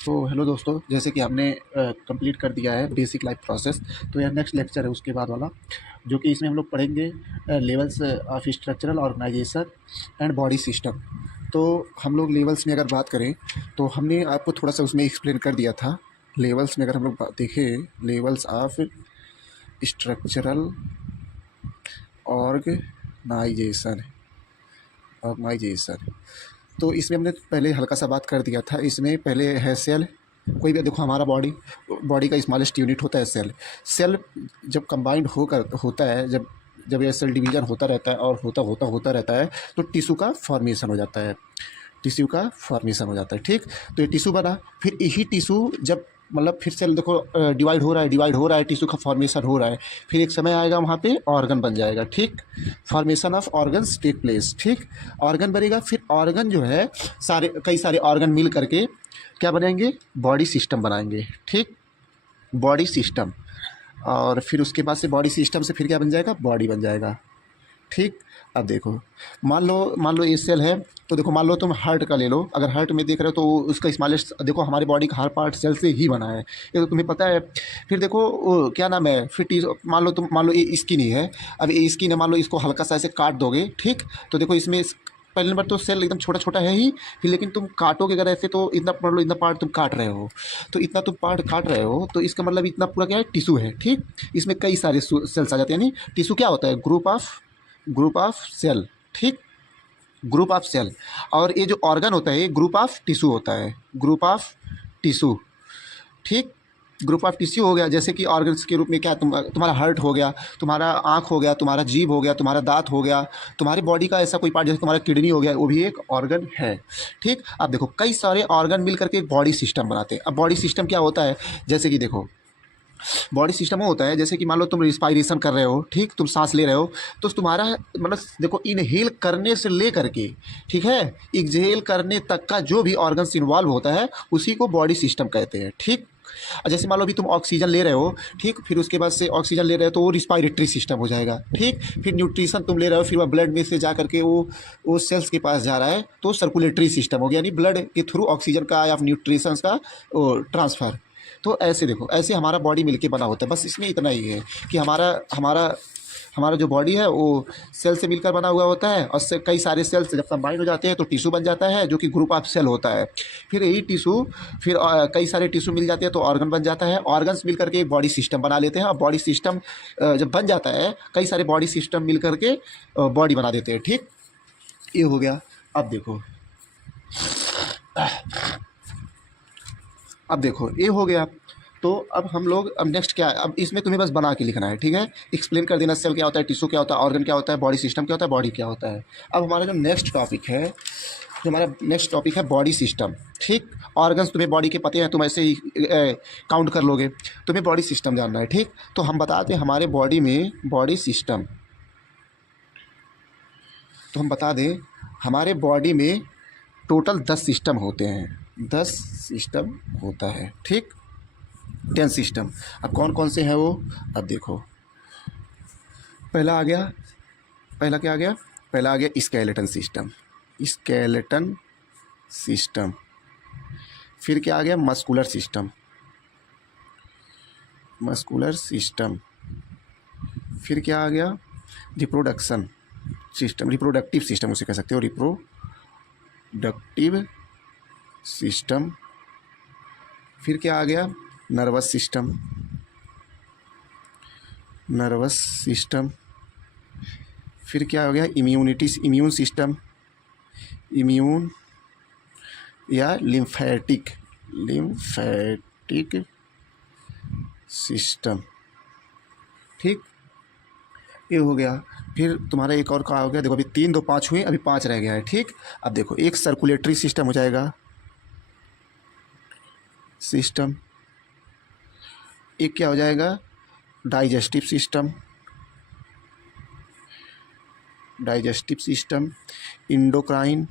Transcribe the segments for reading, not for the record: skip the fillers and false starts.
तो हेलो दोस्तों, जैसे कि हमने कंप्लीट कर दिया है बेसिक लाइफ प्रोसेस। तो यह नेक्स्ट लेक्चर है उसके बाद वाला, जो कि इसमें हम लोग पढ़ेंगे levels of structural organisation and body system. तो हम लोग लेवल्स में अगर बात करें तो हमने आपको थोड़ा सा उसमें एक्सप्लेन कर दिया था। लेवल्स में अगर हम लोग देखें, levels of structural organisation organisation तो इसमें हमने पहले हल्का सा बात कर दिया था। इसमें पहले है सेल। कोई भी देखो, हमारा बॉडी बॉडी का स्मॉलेस्ट यूनिट होता है सेल। सेल जब कंबाइंड होकर होता है, जब जब ये सेल डिवीजन होता रहता है और होता रहता है, तो टिश्यू का फॉर्मेशन हो जाता है। टिश्यू का फॉर्मेशन हो जाता है, ठीक। तो ये टिश्यू बना, फिर यही टिश्यू जब मतलब फिर से देखो डिवाइड हो रहा है, टिश्यू का फॉर्मेशन हो रहा है। फिर एक समय आएगा वहाँ पे ऑर्गन बन जाएगा, ठीक। Formation of organs take place, ठीक। ऑर्गन बनेगा, फिर ऑर्गन जो है कई सारे ऑर्गन मिल करके क्या बनाएंगे, बॉडी सिस्टम बनाएंगे, ठीक। Body system. और फिर उसके बाद से बॉडी सिस्टम से फिर क्या बन जाएगा, बॉडी बन जाएगा, ठीक। अब देखो, मान लो ये सेल है, तो देखो मान लो तुम हार्ट का ले लो। अगर हार्ट में देख रहे हो तो उसका स्मॉलेस्ट, देखो हमारे बॉडी का हर पार्ट सेल से ही बना है, ये तो तुम्हें पता है। फिर देखो क्या नाम है, फिर मान लो ये स्किन ही है। अब ये स्किन है, मान लो इसको हल्का सा ऐसे काट दोगे, ठीक। तो देखो इसमें पहले नंबर तो सेल एकदम छोटा छोटा है ही। फिर लेकिन तुम काटोगे अगर ऐसे, तो इतना मान लो इतना पार्ट तुम काट रहे हो, तो इतना तुम पार्ट काट रहे हो, तो इसका मतलब इतना पूरा क्या है, टिश्यू है, ठीक। इसमें कई सारे सेल्स आ जाते हैं। यानी टिश्यू क्या होता है, ग्रुप ऑफ सेल, ठीक। Group of cell. और ये जो ऑर्गन होता है, ये ग्रुप ऑफ टिश्यू होता है, ग्रुप ऑफ टिश्यू, ठीक। ग्रुप ऑफ टिश्यू हो गया। जैसे कि ऑर्गन्स के रूप में क्या, तुम्हारा हार्ट हो गया, तुम्हारा आँख हो गया, तुम्हारा जीभ हो गया, तुम्हारा दांत हो गया। तुम्हारी बॉडी का ऐसा कोई पार्ट, जैसे तुम्हारा किडनी हो गया, वो भी एक ऑर्गन है, ठीक। अब देखो कई सारे ऑर्गन मिल करके एक बॉडी सिस्टम बनाते हैं। अब बॉडी सिस्टम क्या होता है, जैसे कि देखो बॉडी सिस्टम वो होता है, जैसे कि मान लो तुम रिस्पायरेशन कर रहे हो, ठीक, तुम सांस ले रहे हो, तो तुम्हारा मतलब देखो इनहेल करने से ले करके, ठीक है, एक्सहेल करने तक का जो भी ऑर्गन्स इन्वॉल्व होता है, उसी को बॉडी सिस्टम कहते हैं, ठीक। जैसे मान लो अभी तुम ऑक्सीजन ले रहे हो, ठीक, फिर उसके बाद से ऑक्सीजन ले रहे हो तो वो रिस्पायरेटरी सिस्टम हो जाएगा, ठीक। फिर न्यूट्रिशन तुम ले रहे हो, फिर वह ब्लड में से जा करके वो सेल्स के पास जा रहा है, तो सर्कुलेटरी सिस्टम हो गया, यानी ब्लड के थ्रू ऑक्सीजन का या न्यूट्रिशन का ट्रांसफ़र। तो ऐसे देखो, ऐसे हमारा बॉडी मिलके बना होता है। बस इसमें इतना ही है कि हमारा हमारा हमारा जो बॉडी है वो सेल से मिलकर बना हुआ होता है, और कई सारे सेल्स जब कंबाइंड हो जाते हैं तो टिश्यू बन जाता है, जो कि ग्रुप ऑफ सेल होता है। फिर यही टिश्यू, फिर कई सारे टिश्यू मिल जाते हैं तो ऑर्गन बन जाता है। ऑर्गन्स मिल करके एक बॉडी सिस्टम बना लेते हैं, और बॉडी सिस्टम जब बन जाता है, कई सारे बॉडी सिस्टम मिल करके बॉडी बना देते हैं, ठीक। ये हो गया। अब देखो ये हो गया। तो अब हम लोग, अब नेक्स्ट क्या है, अब इसमें तुम्हें बस बना के लिखना है, ठीक है। एक्सप्लेन कर देना, सेल क्या होता है, टिश्यू क्या होता है, ऑर्गन क्या होता है, बॉडी सिस्टम क्या होता है, बॉडी क्या होता है। अब हमारा जो नेक्स्ट टॉपिक है, बॉडी सिस्टम, ठीक। ऑर्गन्स तुम्हें बॉडी के पते हैं, तुम ऐसे ही काउंट कर लोगे। तुम्हें बॉडी सिस्टम जानना है, ठीक। तो हम बताते हैं हमारे बॉडी में बॉडी सिस्टम, तो हम बता दें हमारे बॉडी में टोटल 10 सिस्टम होते हैं, 10 सिस्टम होता है, ठीक। 10 सिस्टम। अब कौन कौन से हैं वो, अब देखो पहला आ गया, पहला क्या आ गया, पहला आ गया स्केलेटन सिस्टम, स्केलेटन सिस्टम। फिर क्या आ गया, मस्कुलर सिस्टम, मस्कुलर सिस्टम। फिर क्या आ गया, रिप्रोडक्शन सिस्टम, रिप्रोडक्टिव सिस्टम उसे कह सकते हो, रिप्रोडक्टिव सिस्टम। फिर क्या आ गया, नर्वस सिस्टम, नर्वस सिस्टम। फिर क्या हो गया, इम्यून सिस्टम, इम्यून या लिम्फेटिक सिस्टम, ठीक। ये हो गया। फिर तुम्हारा एक और क्या हो गया, देखो अभी 3 2 5 हुए, अभी 5 रह गया है, ठीक। अब देखो एक सर्कुलेटरी सिस्टम हो जाएगा, सिस्टम। एक क्या हो जाएगा, digestive system, digestive system. Endocrine,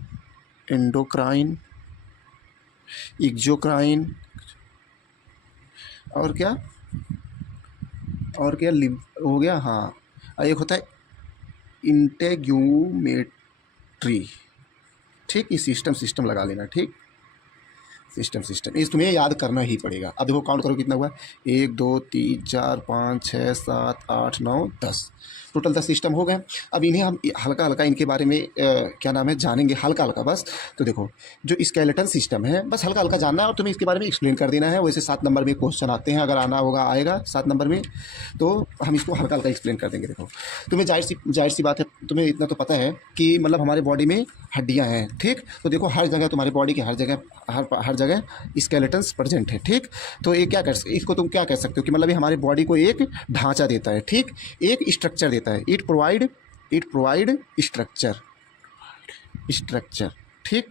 endocrine, exocrine. और क्या, और क्या लिव हो गया, हाँ। और एक होता है इंटेग्यूमेट्री, ठीक। ये सिस्टम लगा लेना, ठीक। सिस्टम सिस्टम ये तुम्हें याद करना ही पड़ेगा। अब देखो काउंट करो कितना हुआ, 1 2 3 4 5 6 7 8 9 10, टोटल 10 सिस्टम हो गए। अब इन्हें हम हल्का हल्का इनके बारे में क्या नाम है जानेंगे, हल्का हल्का बस। तो देखो जो स्केलेटन सिस्टम है बस हल्का हल्का जानना है और तुम्हें इसके बारे में एक्सप्लेन कर देना है। वैसे 7 नंबर में क्वेश्चन आते हैं, अगर आना होगा आएगा 7 नंबर में, तो हम इसको हल्का हल्का एक्सप्लेन कर देंगे। देखो तुम्हें जाहिर सी बात है, तुम्हें इतना तो पता है कि मतलब हमारे बॉडी में हड्डियाँ हैं, ठीक। तो देखो हर जगह तुम्हारी बॉडी के हर जगह स्केलेटन्स प्रेजेंट है, ठीक। तो ये क्या इसको तुम क्या कह सकते हो कि मतलब ये हमारी बॉडी को एक ढांचा देता है, ठीक, एक स्ट्रक्चर देता है। इट प्रोवाइड स्ट्रक्चर, ठीक।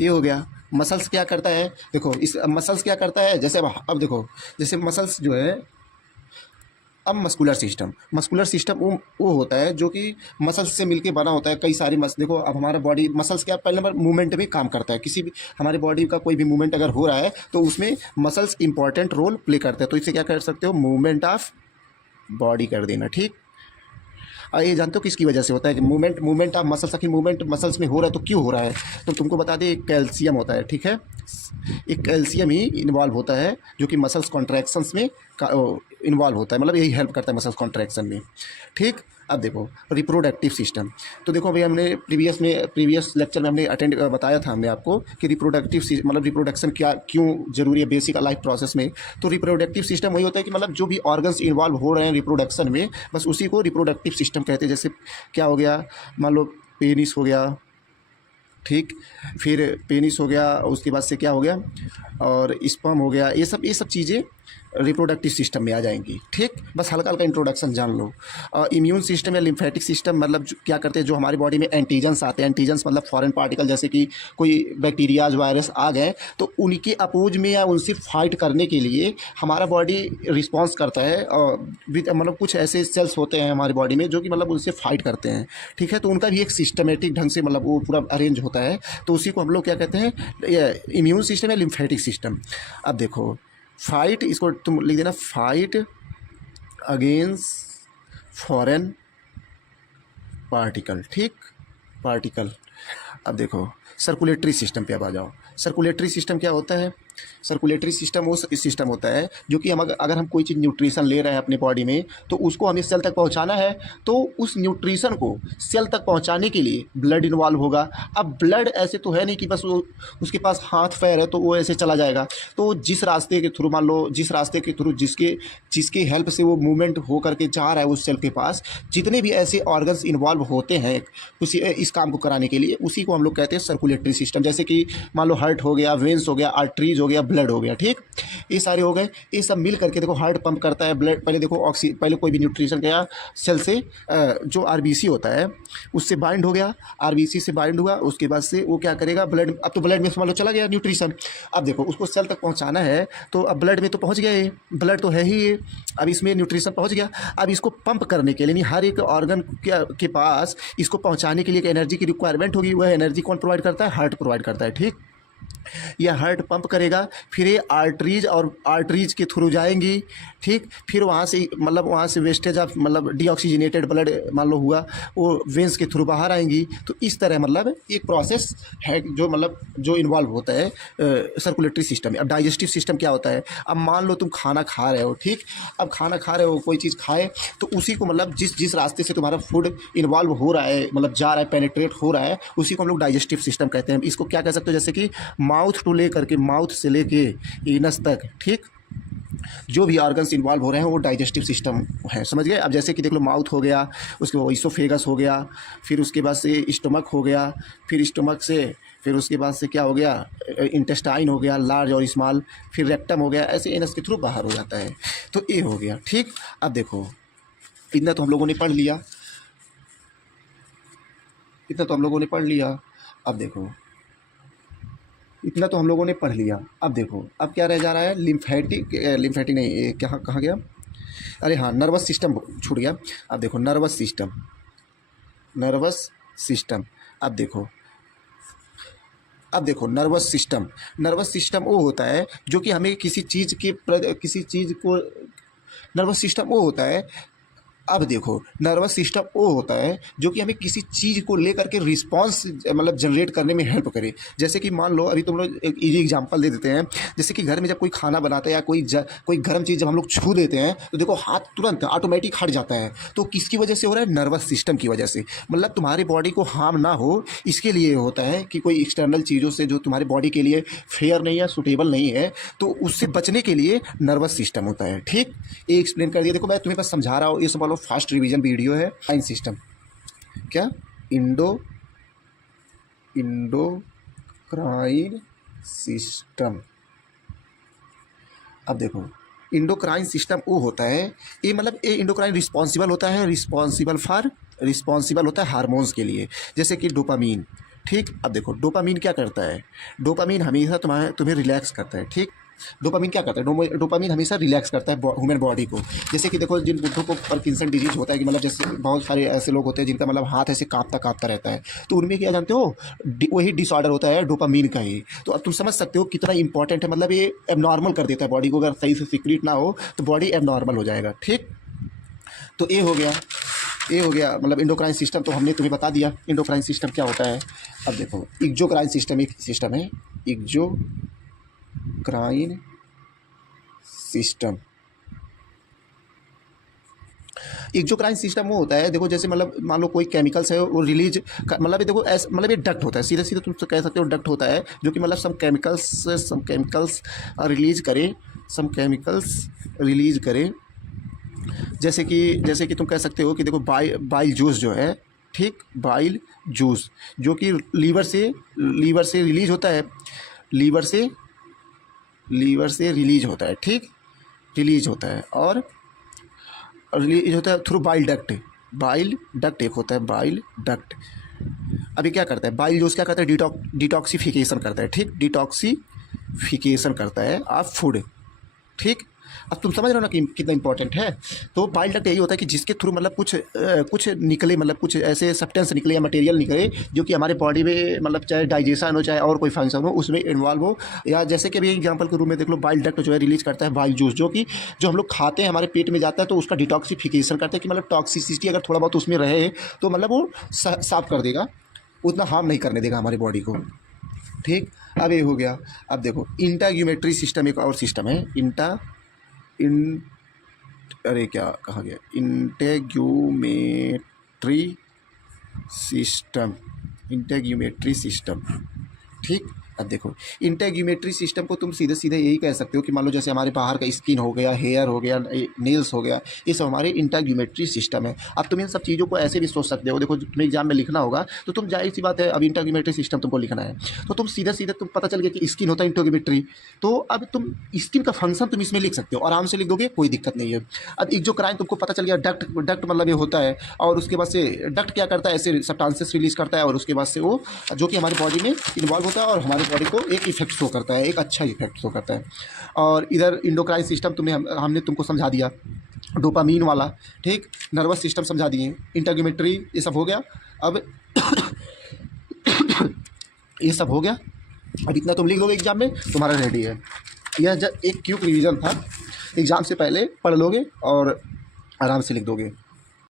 ये हो गया। मसल्स क्या करता है, देखो इस मसल्स क्या करता है, जैसे अब देखो जैसे मसल्स जो है, अब मस्कुलर सिस्टम वो होता है जो कि मसल्स से मिलके बना होता है। कई सारी देखो अब हमारा बॉडी मसल्स क्या पहले नंबर मूवमेंट में काम करता है। किसी भी हमारी बॉडी का कोई भी मूवमेंट अगर हो रहा है तो उसमें मसल्स इंपॉर्टेंट रोल प्ले करते हैं। तो इसे क्या कर सकते हो, मूवमेंट ऑफ बॉडी कर देना, ठीक। और ये जानते हो किसकी वजह से होता है कि मूवमेंट ऑफ मसल्स, आखिर मूवमेंट मसल्स में हो रहा है तो क्यों हो रहा है, तो तुमको बता दें एक कैल्शियम होता है, ठीक है। एक कैल्शियम ही इन्वॉल्व होता है जो कि मसल्स कॉन्ट्रैक्शंस में इन्वॉल्व होता है, मतलब यही हेल्प करता है मसल्स कॉन्ट्रैक्शन में, ठीक। अब देखो रिप्रोडक्टिव सिस्टम, तो देखो भाई हमने प्रीवियस लेक्चर में हमने बताया था हमने आपको कि मतलब रिप्रोडक्शन क्या क्यों ज़रूरी है बेसिक लाइफ प्रोसेस में। तो रिप्रोडक्टिव सिस्टम वही होता है कि मतलब जो भी ऑर्गन्स इन्वॉल्व हो रहे हैं रिप्रोडक्शन में, बस उसी को रिप्रोडक्टिव सिस्टम कहते हैं। जैसे क्या हो गया, मान लो पेनिस हो गया, ठीक, फिर पेनिस हो गया, उसके बाद से क्या हो गया, और स्पर्म हो गया, ये सब चीज़ें रिप्रोडक्टिव सिस्टम में आ जाएंगी, ठीक। बस हल्का हल्का इंट्रोडक्शन जान लो। इम्यून सिस्टम या लिम्फेटिक सिस्टम मतलब क्या करते हैं, जो हमारी बॉडी में एंटीजन्स आते हैं, एंटीजन्स मतलब फॉरेन पार्टिकल, जैसे कि कोई बैक्टीरियाज वायरस आ गए तो उनके अपोज में या उनसे फाइट करने के लिए हमारा बॉडी रिस्पॉन्स करता है। मतलब कुछ ऐसे सेल्स होते हैं हमारी बॉडी में जो कि मतलब उनसे फाइट करते हैं, ठीक है। तो उनका भी एक सिस्टमेटिक ढंग से मतलब वो पूरा अरेंज होता है, तो उसी को हम लोग क्या कहते हैं, इम्यून सिस्टम या लिम्फेटिक सिस्टम। अब देखो फाइट, इसको तुम लिख देना, फाइट अगेंस्ट फॉरेन पार्टिकल, ठीक, पार्टिकल। अब देखो सर्कुलेटरी सिस्टम पे अब आ जाओ। सर्कुलेटरी सिस्टम क्या होता है, सर्कुलेटरी सिस्टम वो सिस्टम होता है जो कि हम अगर हम कोई चीज़ न्यूट्रिशन ले रहे हैं अपने बॉडी में तो उसको हमें सेल तक पहुंचाना है, तो उस न्यूट्रिशन को सेल तक पहुंचाने के लिए ब्लड इन्वॉल्व होगा। अब ब्लड ऐसे तो है नहीं कि बस वो उसके पास हाथ पैर है तो वो ऐसे चला जाएगा। तो जिस रास्ते के थ्रू, मान लो जिस रास्ते के थ्रू जिसके हेल्प से वो मूवमेंट हो करके जा रहा है उस सेल के पास, जितने भी ऐसे ऑर्गन्स इन्वॉल्व होते हैं इस काम को कराने के लिए, उसी को हम लोग कहते हैं सर्कुलेटरी सिस्टम। जैसे कि मान लो हार्ट हो गया, वेन्स हो गया, आर्टरीज हो गया, ब्लड हो गया, ठीक। ये सारे हो गए, ये सब मिल करके देखो हार्ट पंप करता है ब्लड। पहले देखो पहले कोई भी न्यूट्रिशन गया सेल से, जो आरबीसी होता है उससे बाइंड हो गया, आरबीसी से बाइंड हुआ, उसके बाद से वो क्या करेगा, ब्लड, अब तो ब्लड में मान लो चला गया न्यूट्रिशन। अब देखो उसको सेल तक पहुंचाना है तो अब ब्लड में तो पहुंच गया, ये ब्लड तो है ही ये, अब इसमें न्यूट्रिशन पहुंच गया। अब इसको पंप करने के लिए हर एक ऑर्गन के पास इसको पहुंचाने के लिए एक एनर्जी की रिक्वायरमेंट होगी। वह एनर्जी कौन प्रोवाइड करता है, हार्ट प्रोवाइड करता है, ठीक। यह हार्ट पंप करेगा, फिर ये आर्टरीज के थ्रू जाएंगी, ठीक। फिर वहाँ से वेस्टेज ऑफ मतलब डीऑक्सीजनेटेड ब्लड मान लो हुआ, वो वेंस के थ्रू बाहर आएंगी। तो इस तरह मतलब एक प्रोसेस है जो इन्वॉल्व होता है सर्कुलेटरी सिस्टम में। अब डाइजेस्टिव सिस्टम क्या होता है, अब मान लो तुम खाना खा रहे हो, ठीक। अब खाना खा रहे हो, कोई चीज़ खाए तो उसी को मतलब जिस रास्ते से तुम्हारा फूड इन्वॉल्व हो रहा है, मतलब जा रहा है, पेनिट्रेट हो रहा है, उसी को हम लोग डाइजेस्टिव सिस्टम कहते हैं। इसको क्या कह सकते हो, जैसे कि माउथ से लेके एनस तक, ठीक, जो भी ऑर्गन्स इन्वॉल्व हो रहे हैं वो डाइजेस्टिव सिस्टम है, समझ गए। अब जैसे कि देख लो माउथ हो गया, उसके बाद इसोफेगस हो गया, फिर उसके बाद से स्टमक हो गया, फिर स्टमक से फिर उसके बाद से क्या हो गया, इंटेस्टाइन हो गया, लार्ज और स्मॉल, फिर रेक्टम हो गया, ऐसे एनस के थ्रू बाहर हो जाता है। तो ये हो गया, ठीक। अब देखो इतना तो हम लोगों ने पढ़ लिया, अब देखो इतना तो हम लोगों ने पढ़ लिया। अब देखो अब क्या रह जा रहा है, लिम्फेटिक नहीं, कहाँ गया, अरे हाँ, नर्वस सिस्टम छूट गया। अब देखो नर्वस सिस्टम। अब देखो नर्वस सिस्टम वो होता है जो कि हमें किसी चीज़ को, नर्वस सिस्टम वो होता है अब देखो नर्वस सिस्टम वो होता है जो कि हमें किसी चीज़ को लेकर के रिस्पॉन्स मतलब जनरेट करने में हेल्प करे। जैसे कि मान लो अभी तुम लोग एक इजी एग्जांपल दे देते हैं, जैसे कि घर में जब कोई खाना बनाते हैं या कोई गर्म चीज़ जब हम लोग छू देते हैं तो देखो हाथ तुरंत ऑटोमेटिक हट जाता है। तो किसकी वजह से हो रहा है? नर्वस सिस्टम की वजह से। मतलब तुम्हारी बॉडी को हार्म ना हो इसके लिए होता है कि कोई एक्सटर्नल चीज़ों से जो तुम्हारी बॉडी के लिए फेयर नहीं है, सूटेबल नहीं है, तो उससे बचने के लिए नर्वस सिस्टम होता है। ठीक, ये एक्सप्लेन कर दिया। देखो मैं तुम्हें बस समझा रहा हूँ, ये सब फास्ट रिवीजन वीडियो है। लाइन सिस्टम क्या? Endocrine system. अब देखो इंडोक्राइन सिस्टम वो होता है, ये मतलब ये इंडोक्राइन रिस्पॉन्सिबल होता है, रिस्पॉन्सिबल होता है हार्मोन्स के लिए, जैसे कि डोपामीन। ठीक, अब देखो डोपामीन क्या करता है? डोपामीन हमेशा तुम्हें रिलैक्स करता है। ठीक, डोपामीन क्या करता है? डोपामीन हमेशा रिलैक्स करता है ह्यूमन बॉडी को। जैसे कि देखो जिन बुढ़ों को पार्किंसन डिजीज होता है कि मतलब जैसे बहुत सारे ऐसे लोग होते हैं जिनका मतलब हाथ ऐसे कांपता रहता है, तो उनमें क्या जानते हो, वही डिसऑर्डर होता है डोपामीन का ही। तो अब तुम समझ सकते हो कितना इंपॉर्टेंट है। मतलब ये एबनॉर्मल कर देता है बॉडी को, अगर सही से सीक्रेट ना हो तो बॉडी एबनॉर्मल हो जाएगा। ठीक, तो ये हो गया मतलब इंडोक्राइन सिस्टम। तो हमने तुम्हें बता दिया इंडोक्राइन सिस्टम क्या होता है। अब देखो एक्सोक्राइन सिस्टम एक सिस्टम है, एक्सोक्राइन सिस्टम। एक्सोक्राइन सिस्टम वो होता है, देखो जैसे मतलब मान लो कोई केमिकल्स है वो रिलीज मतलब ये देखो ऐसा मतलब ये डक्ट होता है, सीधे सीधे तुम कह सकते हो डक्ट होता है, जो कि मतलब सम केमिकल्स रिलीज करे। जैसे कि तुम कह सकते हो कि देखो बाइल जूस जो है, ठीक, बाइल जूस जो कि लीवर से रिलीज होता है, लीवर से रिलीज होता है। ठीक, रिलीज होता है और रिलीज होता है थ्रू बाइल डक्ट एक होता है बाइल डक्ट। अभी क्या करता है बाइल जूस? क्या करता है? डिटॉक्सिफिकेशन करता है। ठीक, डिटॉक्सिफिकेशन करता है ऑफ फूड। ठीक, अब तुम समझ रहे हो ना कि कितना इंपॉर्टेंट है। तो बाइल डक्ट यही होता है कि जिसके थ्रू मतलब कुछ निकले, मतलब कुछ ऐसे सब्सटेंस निकले या मटेरियल निकले जो कि हमारे बॉडी में मतलब चाहे डाइजेशन हो चाहे और कोई फंक्शन हो उसमें इन्वॉल्व हो। या जैसे कि अभी एग्जांपल के रूप में देख लो, बाइल डक्ट जो है रिलीज करता है बाइल जूस, जो हम लोग खाते हैं हमारे पेट में जाता है, तो उसका डिटॉक्सिफिकेशन करता है कि मतलब टॉक्सिसिटी अगर थोड़ा बहुत उसमें रहे तो मतलब वो साफ कर देगा, उतना हार्म नहीं करने देगा हमारी बॉडी को। ठीक, अब ये हो गया। अब देखो इंटाग्यूमेट्री सिस्टम एक और सिस्टम है, अरे क्या कहा गया? Integumentary system. ठीक, अब देखो इंटेग्यूमेट्री सिस्टम को तुम सीधे सीधे यही कह सकते हो कि मान लो जैसे हमारे बाहर का स्किन हो गया, हेयर हो गया, नेल्स हो गया, ये सब हमारे इंटेग्यूमेट्री सिस्टम है। अब तुम इन सब चीज़ों को ऐसे भी सोच सकते हो। देखो तुम्हें एग्जाम में लिखना होगा तो तुम जाहिर सी बात है अब इंटेग्यूमेट्री सिस्टम तुमको लिखना है, तो तुम सीधे तुम पता चल गया कि स्किन होता है इंटेग्यूमेट्री, तो अब तुम स्किन का फंक्शन तुम इसमें लिख सकते हो, आराम से लिख दोगे, कोई दिक्कत नहीं है। अब एक्सोक्राइन तुमको पता चल गया डक्ट मतलब ये होता है, और उसके बाद से डक्ट क्या करता है? ऐसे सब्सटेंसेस रिलीज करता है और उसके बाद से वो जो कि हमारी बॉडी में इन्वॉल्व होता है और हमारी बॉडी को एक इफेक्ट शो करता है, एक अच्छा इफेक्ट शो करता है। और इधर इंडोक्राइन सिस्टम हमने तुमको समझा दिया, डोपामीन वाला। ठीक, नर्वस सिस्टम समझा दिए, इंटेग्यूमेट्री ये सब हो गया। अब ये सब हो गया, अब इतना तुम लिख दोगे एग्जाम में, तुम्हारा रेडी है। यह एक क्विक रिवीजन था, एग्जाम से पहले पढ़ लोगे और आराम से लिख दोगे।